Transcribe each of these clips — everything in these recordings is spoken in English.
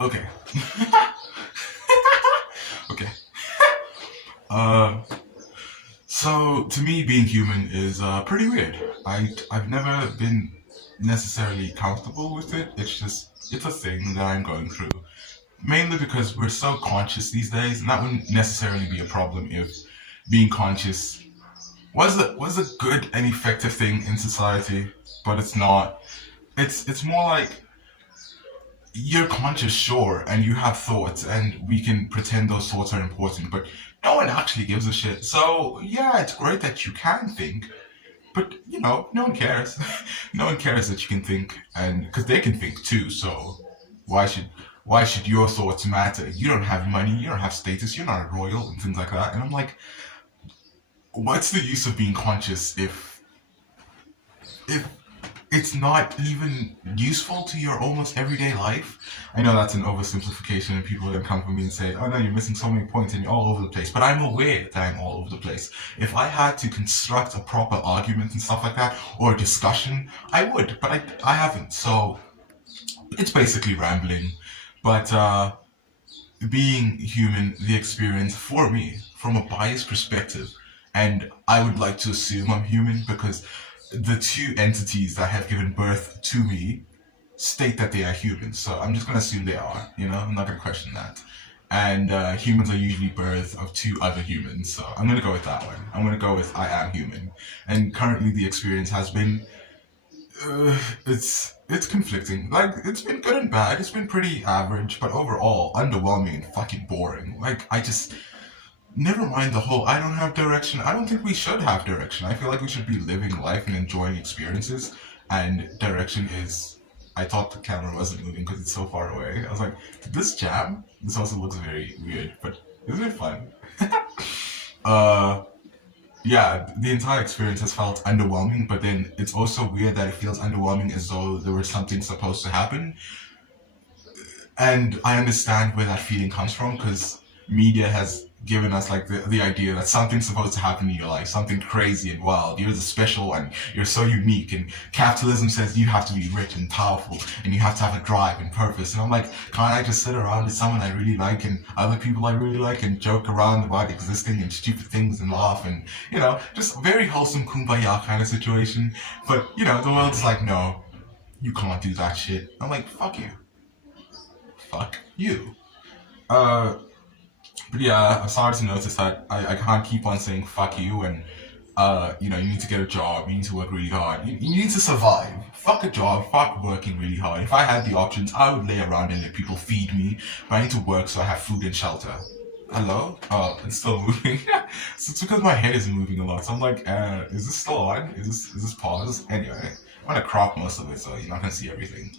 Okay. Okay. Uh, so to me, being human is pretty weird. I've never been necessarily comfortable with it. It's a thing that I'm going through. Mainly because we're so conscious these days, and that wouldn't necessarily be a problem if being conscious was a good and effective thing in society. But it's not. It's more like you're conscious, sure, and you have thoughts, and we can pretend those thoughts are important, but no one actually gives a shit. So, yeah, it's great that you can think, but, no one cares. No one cares that you can think, and because they can think too, so why should. Why should your thoughts matter? You don't have money, you don't have status, you're not a royal, and things like that. And I'm like, what's the use of being conscious if it's not even useful to your almost everyday life. I know that's an oversimplification, and people are gonna come for me and say, "Oh no, you're missing so many points and you're all over the place." But I'm aware that I'm all over the place. If I had to construct a proper argument and stuff like that, or a discussion, I would. But I haven't. So it's basically rambling. But being human, the experience for me, from a biased perspective, and I would like to assume I'm human because the two entities that have given birth to me state that they are humans. So I'm just gonna assume they are. I'm not gonna question that. And humans are usually birth of two other humans. So I'm gonna go with that one. I'm gonna go with I am human. And currently the experience has been it's conflicting. Like it's been good and bad. It's been pretty average, but overall underwhelming and fucking boring. Like I just never mind the whole I don't have direction. I don't think we should have direction. I feel like we should be living life and enjoying experiences. And direction is. I thought the camera wasn't moving because it's so far away. I was like, did this jam? This also looks very weird, but isn't it fun? uh, yeah, the entire experience has felt underwhelming, but then it's also weird that it feels underwhelming as though there was something supposed to happen. And I understand where that feeling comes from because media has given us like the idea that something's supposed to happen in your life, something crazy and wild. You're the special one. You're so unique. And capitalism says you have to be rich and powerful and you have to have a drive and purpose. And I'm like, can't I just sit around with someone I really like and other people I really like and joke around about existing and stupid things and laugh and, just very wholesome kumbaya kind of situation. But, the world's like, no, you can't do that shit. I'm like, fuck you. Fuck you. Uh, but yeah, I'm sorry to notice that I can't keep on saying fuck you and you need to get a job, you need to work really hard, you need to survive. Fuck a job, fuck working really hard. If I had the options, I would lay around and let people feed me, but I need to work so I have food and shelter. Hello? Oh, it's still moving. So it's because my head is moving a lot. So I'm like, is this still on? Is this pause? Anyway, I'm gonna crop most of it so you're not gonna see everything.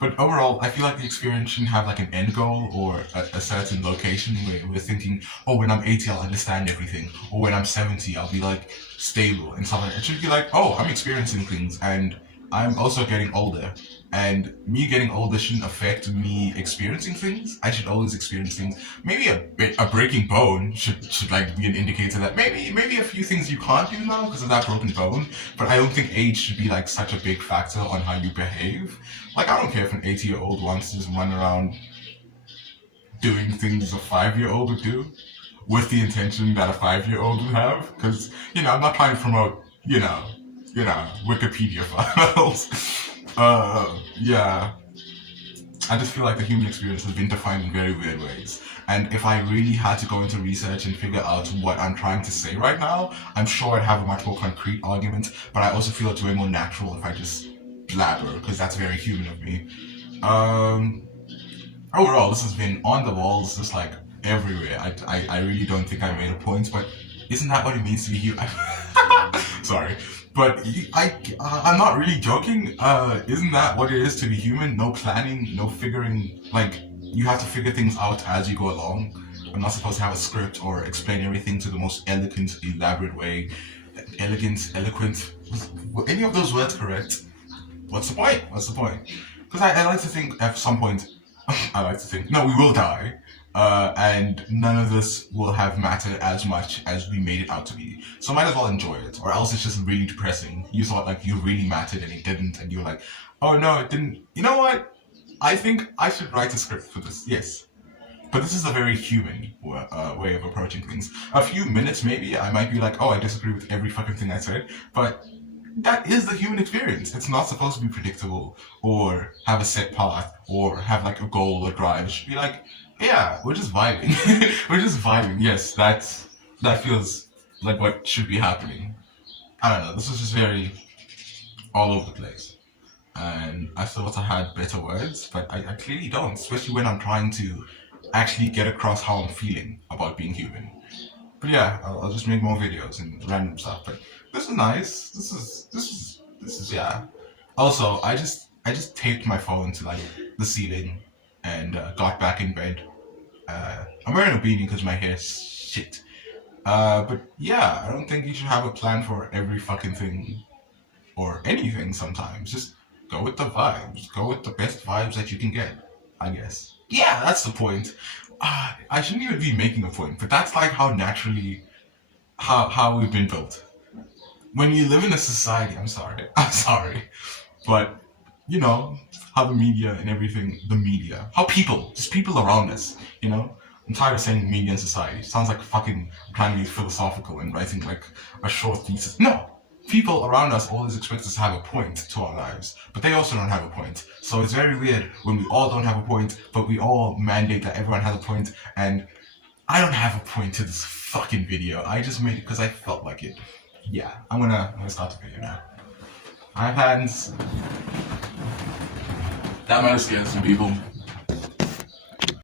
But overall, I feel like the experience shouldn't have like an end goal or a certain location where we're thinking, oh, when I'm 80, I'll understand everything. Or when I'm 70, I'll be like stable and something. It should be like, oh, I'm experiencing things and I'm also getting older. And me getting older shouldn't affect me experiencing things. I should always experience things. Maybe a breaking bone should like be an indicator that maybe a few things you can't do now because of that broken bone. But I don't think age should be like such a big factor on how you behave. Like I don't care if an 80-year-old wants to just run around doing things a 5-year-old would do with the intention that a 5-year-old would have. Because I'm not trying to promote Wikipedia files. Yeah, I just feel like the human experience has been defined in very weird ways. And if I really had to go into research and figure out what I'm trying to say right now, I'm sure I'd have a much more concrete argument. But I also feel it's way more natural if I just blabber, because that's very human of me. Um, Overall, this has been on the walls, just like everywhere. I really don't think I made a point, but isn't that what it means to be human? Sorry, but I'm not really joking. Isn't that what it is to be human? No planning, no figuring. Like you have to figure things out as you go along. I'm not supposed to have a script or explain everything to the most elegant, elaborate way. Elegant, eloquent. Were any of those words correct? What's the point? What's the point? Because I like to think at some point, I like to think, no, we will die. And none of this will have mattered as much as we made it out to be. So might as well enjoy it, or else it's just really depressing. You thought like you really mattered and it didn't, and you're like, oh no, it didn't. You know what? I think I should write a script for this. Yes. But this is a very human way of approaching things. A few minutes, maybe, I might be like, oh, I disagree with every fucking thing I said, but that is the human experience. It's not supposed to be predictable or have a set path or have like a goal or drive. It should be like, yeah, we're just vibing. We're just vibing. Yes, that feels like what should be happening. I don't know. This was just very all over the place. And I thought I had better words, but I clearly don't, especially when I'm trying to actually get across how I'm feeling about being human. But yeah, I'll just make more videos and random stuff. But this is nice. This is yeah. Also, I just taped my phone to like the ceiling and got back in bed. I'm wearing a beanie because my hair's shit. But yeah, I don't think you should have a plan for every fucking thing or anything. Sometimes just go with the vibes. Go with the best vibes that you can get. I guess. Yeah, that's the point. I shouldn't even be making a point, but that's like how naturally how we've been built. When you live in a society, I'm sorry, but you know how the media and everything, the media, how people, just people around us, you know. I'm tired of saying media and society. It sounds like fucking trying to be philosophical and writing like a short thesis. No, people around us always expect us to have a point to our lives, but they also don't have a point. So it's very weird when we all don't have a point, but we all mandate that everyone has a point, and I don't have a point to this fucking video. I just made it because I felt like it. Yeah, I'm gonna start the video now. I have hands. That might have scared some people.